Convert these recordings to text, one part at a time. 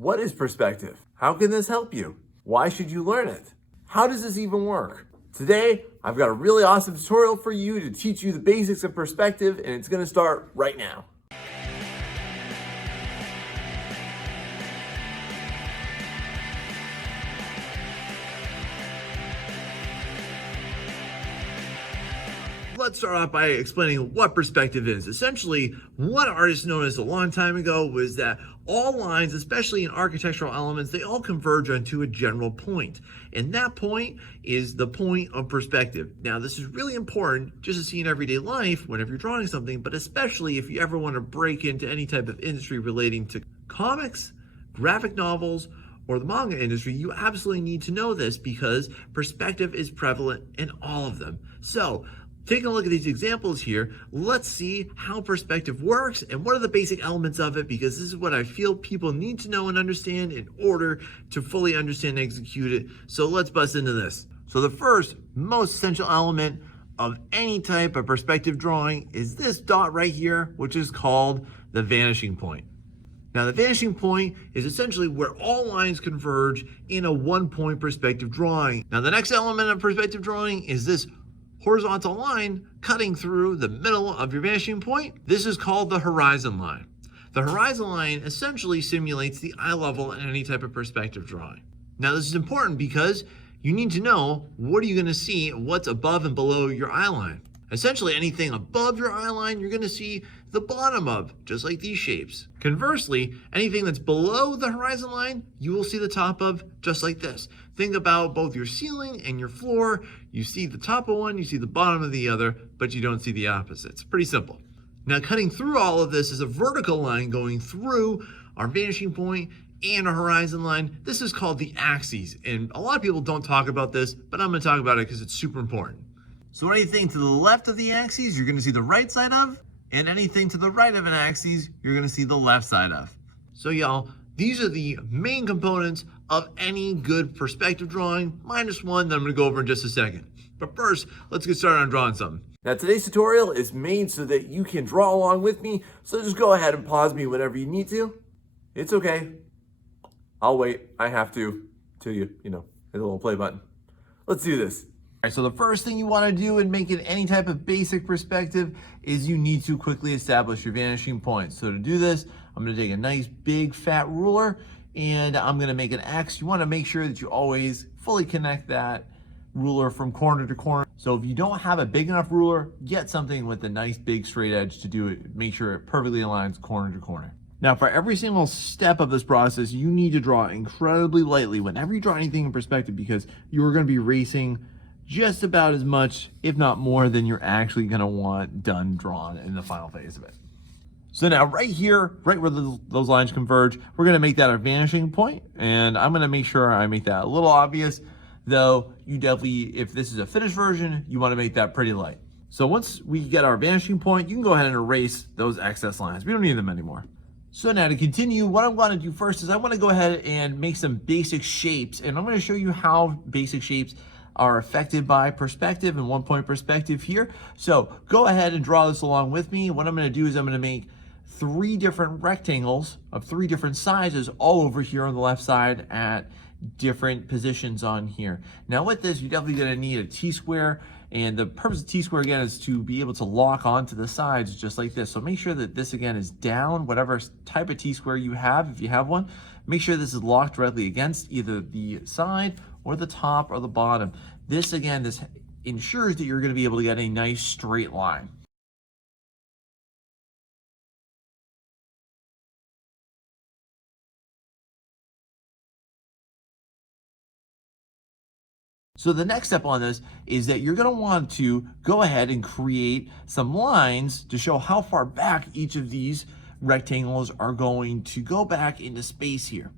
What is perspective? How can this help you? Why should you learn it? How does this even work? Today, I've got a really awesome tutorial for you to teach you the basics of perspective, and it's going to start right now. Let's start off by explaining what perspective is. Essentially, what artists noticed a long time ago was that all lines, especially in architectural elements, they all converge onto a general point. And that point is the point of perspective. Now, this is really important just to see in everyday life whenever you're drawing something, but especially if you ever want to break into any type of industry relating to comics, graphic novels, or the manga industry. You absolutely need to know this because perspective is prevalent in all of them. So, taking a look at these examples here, let's see how perspective works and what are the basic elements of it, because this is what I feel people need to know and understand in order to fully understand and execute it. So let's bust into this. So the first most essential element of any type of perspective drawing is this dot right here, which is called the vanishing point. Now, the vanishing point is essentially where all lines converge in a one-point perspective drawing. Now, the next element of perspective drawing is this horizontal line cutting through the middle of your vanishing point. This is called the horizon line. The horizon line essentially simulates the eye level in any type of perspective drawing. Now, this is important because you need to know what are you going to see, what's above and below your eye line. Essentially, anything above your eye line, you're going to see the bottom of, just like these shapes. Conversely, anything that's below the horizon line, you will see the top of, just like this. Think about both your ceiling and your floor. You see the top of one, you see the bottom of the other, but you don't see the opposites. Pretty simple. Now, cutting through all of this is a vertical line going through our vanishing point and a horizon line. This is called the axes, and a lot of people don't talk about this, but I'm going to talk about it because it's super important. So anything to the left of the axes, you're going to see the right side of, and anything to the right of an axis, you're going to see the left side of. So y'all, these are the main components of any good perspective drawing, minus one that I'm going to go over in just a second. But first, let's get started on drawing something. Now, today's tutorial is made so that you can draw along with me, so just go ahead and pause me whenever you need to. It's okay. I'll wait. I have to, till you hit the little play button. Let's do this. All right, so the first thing you want to do in making any type of basic perspective is you need to quickly establish your vanishing point. So to do this, I'm going to take a nice big fat ruler and I'm going to make an X. You want to make sure that you always fully connect that ruler from corner to corner. So if you don't have a big enough ruler, get something with a nice big straight edge to do it. Make sure it perfectly aligns corner to corner. Now, for every single step of this process, you need to draw incredibly lightly whenever you draw anything in perspective, because you're going to be racing just about as much, if not more, than you're actually going to want done drawn in the final phase of it. So now right here, right where those lines converge, we're going to make that our vanishing point, and I'm going to make sure I make that a little obvious, though you definitely, if this is a finished version, you want to make that pretty light. So once we get our vanishing point, you can go ahead and erase those excess lines. We don't need them anymore. So now to continue, what I'm going to do first is I want to go ahead and make some basic shapes, and I'm going to show you how basic shapes are affected by perspective and one-point perspective here. So go ahead and draw this along with me. What I'm going to do is I'm going to make 3 different rectangles of 3 different sizes all over here on the left side at different positions on here. Now with this, you're definitely going to need a T-square, and the purpose of T-square again is to be able to lock onto the sides just like this. So make sure that this again is down, whatever type of T-square you have, if you have one. Make sure this is locked directly against either the side or the top or the bottom. This again, this ensures that you're going to be able to get a nice straight line. So the next step on this is that you're going to want to go ahead and create some lines to show how far back each of these rectangles are going to go back into space here.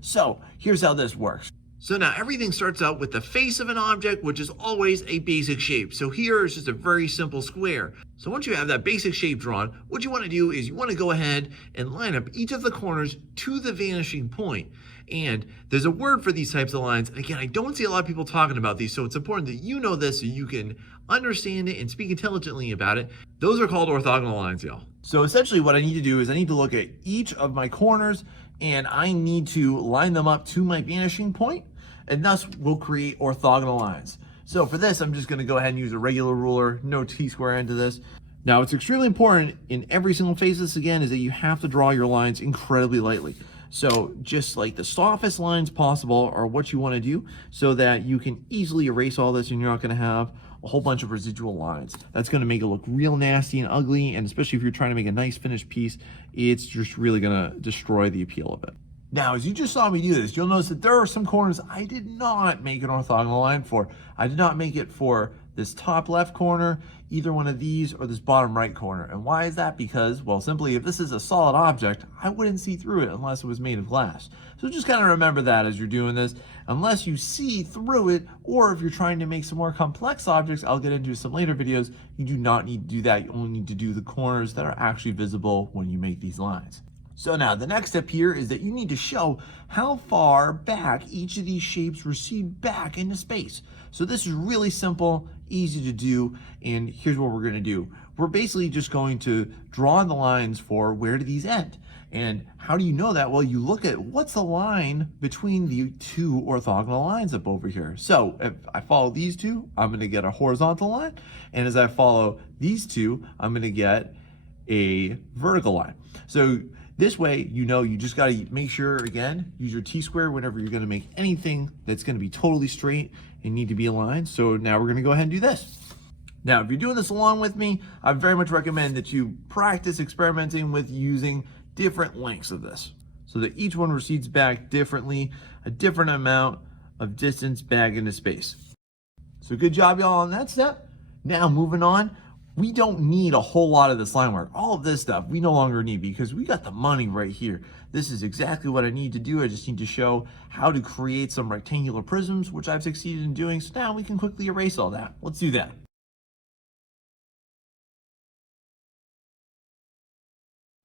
So here's how this works. So now everything starts out with the face of an object, which is always a basic shape. So here is just a very simple square. So once you have that basic shape drawn, what you want to do is you want to go ahead and line up each of the corners to the vanishing point. And there's a word for these types of lines. And again, I don't see a lot of people talking about these, so it's important that you know this so you can understand it and speak intelligently about it. Those are called orthogonal lines, y'all. So essentially what I need to do is I need to look at each of my corners and I need to line them up to my vanishing point, and thus we'll create orthogonal lines. So for this, I'm just going to go ahead and use a regular ruler, no t-square into this. Now, it's extremely important in every single phase of this, again, is that you have to draw your lines incredibly lightly. So just like the softest lines possible are what you want to do so that you can easily erase all this and you're not going to have a whole bunch of residual lines. That's going to make it look real nasty and ugly, and especially if you're trying to make a nice finished piece, it's just really going to destroy the appeal of it. Now, as you just saw me do this, you'll notice that there are some corners I did not make an orthogonal line for. I did not make it for this top left corner, either one of these, or this bottom right corner. And why is that? Because, well, simply, if this is a solid object, I wouldn't see through it unless it was made of glass. So just kind of remember that as you're doing this. Unless you see through it, or if you're trying to make some more complex objects, I'll get into some later videos, you do not need to do that. You only need to do the corners that are actually visible when you make these lines. So now the next step here is that you need to show how far back each of these shapes recede back into space. So this is really simple, easy to do, and here's what we're going to do. We're basically just going to draw the lines for where do these end. And how do you know that? Well, you look at what's the line between the two orthogonal lines up over here. So if I follow these two, I'm going to get a horizontal line, and as I follow these two, I'm going to get a vertical line. So this way, you know, you just got to make sure, again, use your t-square whenever you're going to make anything that's going to be totally straight and need to be aligned. So now we're going to go ahead and do this. Now, if you're doing this along with me, I very much recommend that you practice experimenting with using different lengths of this so that each one recedes back differently, a different amount of distance back into space. So good job, y'all, on that step. Now, moving on. We don't need a whole lot of this line work. All of this stuff we no longer need because we got the money right here. This is exactly what I need to do. I just need to show how to create some rectangular prisms, which I've succeeded in doing. So now we can quickly erase all that. Let's do that.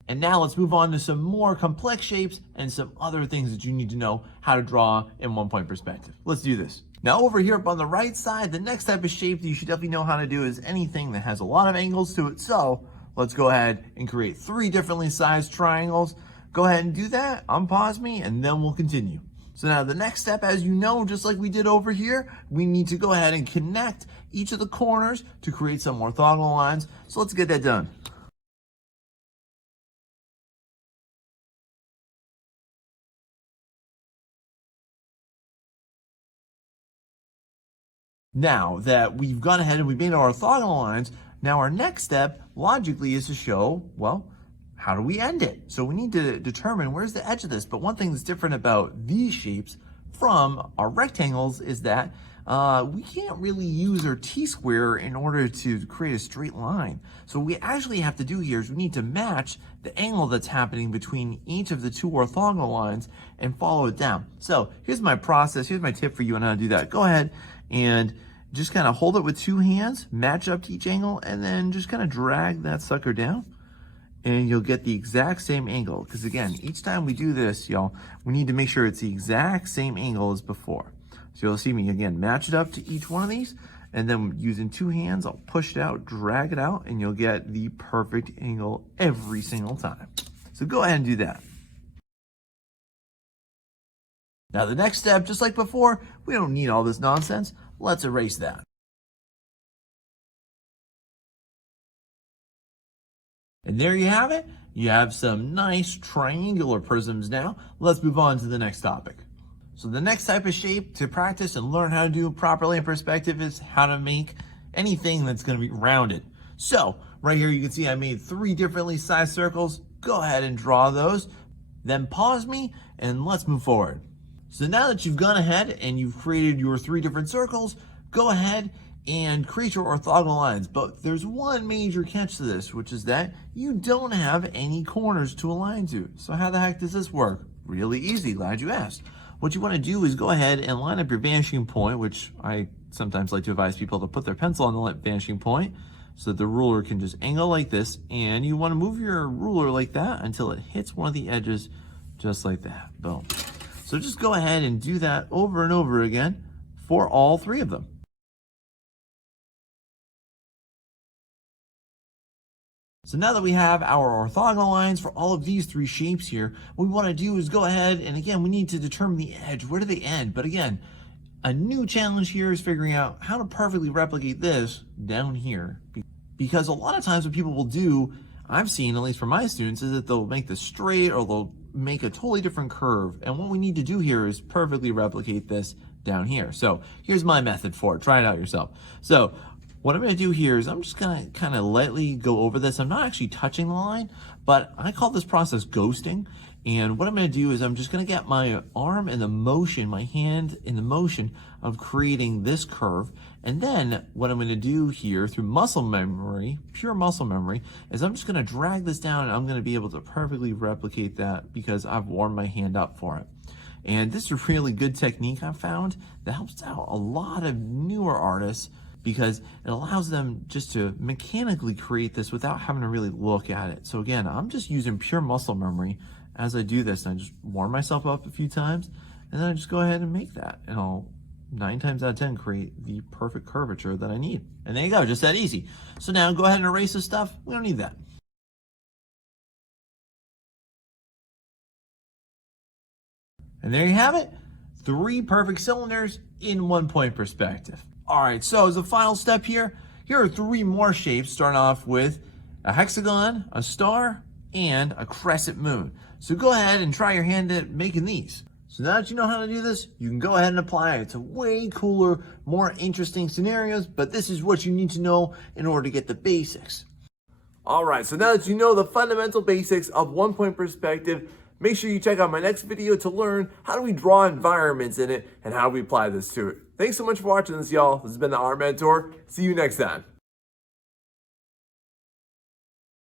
And now let's move on to some more complex shapes and some other things that you need to know how to draw in one-point perspective. Let's do this. Now over here up on the right side, the next type of shape that you should definitely know how to do is anything that has a lot of angles to it. So let's go ahead and create 3 differently sized triangles. Go ahead and do that, unpause me, and then we'll continue. So now the next step, as you know, just like we did over here, we need to go ahead and connect each of the corners to create some orthogonal lines. So let's get that done. Now that we've gone ahead and we've made our orthogonal lines, now our next step logically is to show, well, how do we end it? So we need to determine where's the edge of this. But one thing that's different about these shapes from our rectangles is that we can't really use our t-square in order to create a straight line. So what we actually have to do here is we need to match the angle that's happening between each of the 2 orthogonal lines and follow it down. So here's my process. Here's my tip for you on how to do that. Go ahead and just kind of hold it with 2 hands, match up to each angle, and then just kind of drag that sucker down, and you'll get the exact same angle. Because again, each time we do this, y'all, we need to make sure it's the exact same angle as before. So you'll see me again match it up to each one of these, and then using 2 hands, I'll push it out, drag it out, and you'll get the perfect angle every single time. So go ahead and do that. Now the next step, just like before, we don't need all this nonsense. Let's erase that. And there you have it. You have some nice triangular prisms now. Let's move on to the next topic. So the next type of shape to practice and learn how to do properly in perspective is how to make anything that's going to be rounded. So right here you can see I made 3 differently sized circles. Go ahead and draw those. Then pause me and let's move forward. So now that you've gone ahead and you've created your 3 different circles, go ahead and create your orthogonal lines. But there's one major catch to this, which is that you don't have any corners to align to. So how the heck does this work? Really easy, glad you asked. What you want to do is go ahead and line up your vanishing point, which I sometimes like to advise people to put their pencil on the vanishing point so that the ruler can just angle like this. And you want to move your ruler like that until it hits one of the edges just like that. Boom. So just go ahead and do that over and over again for all 3 of them. So now that we have our orthogonal lines for all of these three shapes here, what we want to do is go ahead and again, we need to determine the edge. Where do they end? But again, a new challenge here is figuring out how to perfectly replicate this down here. Because a lot of times what people will do, I've seen, at least for my students, is that they'll make this straight or they'll make a totally different curve. And what we need to do here is perfectly replicate this down here. So here's my method for it. Try it out yourself. So what I'm going to do here is I'm just going to kind of lightly go over this. I'm not actually touching the line, but I call this process ghosting. And what I'm going to do is I'm just going to get my arm in the motion, my hand in the motion of creating this curve. And then what I'm going to do here through muscle memory, pure muscle memory, is I'm just going to drag this down and I'm going to be able to perfectly replicate that because I've warmed my hand up for it. And this is a really good technique I've found that helps out a lot of newer artists because it allows them just to mechanically create this without having to really look at it. So again, I'm just using pure muscle memory as I do this, and I just warm myself up a few times, and then I just go ahead and make that, and I'll 9 times out of 10 create the perfect curvature that I need. And there you go, just that easy. So now go ahead and erase this stuff. We don't need that. And there you have it, 3 perfect cylinders in 1-point perspective. All right, so as a final step here are 3 more shapes, starting off with a hexagon, a star, and a crescent moon. So go ahead and try your hand at making these. So now that you know how to do this, you can go ahead and apply it to way cooler, more interesting scenarios, but this is what you need to know in order to get the basics. All right, so now that you know the fundamental basics of 1-point perspective, make sure you check out my next video to learn how do we draw environments in it and how we apply this to it. Thanks so much for watching this, y'all. This has been the Art Mentor. See you next time.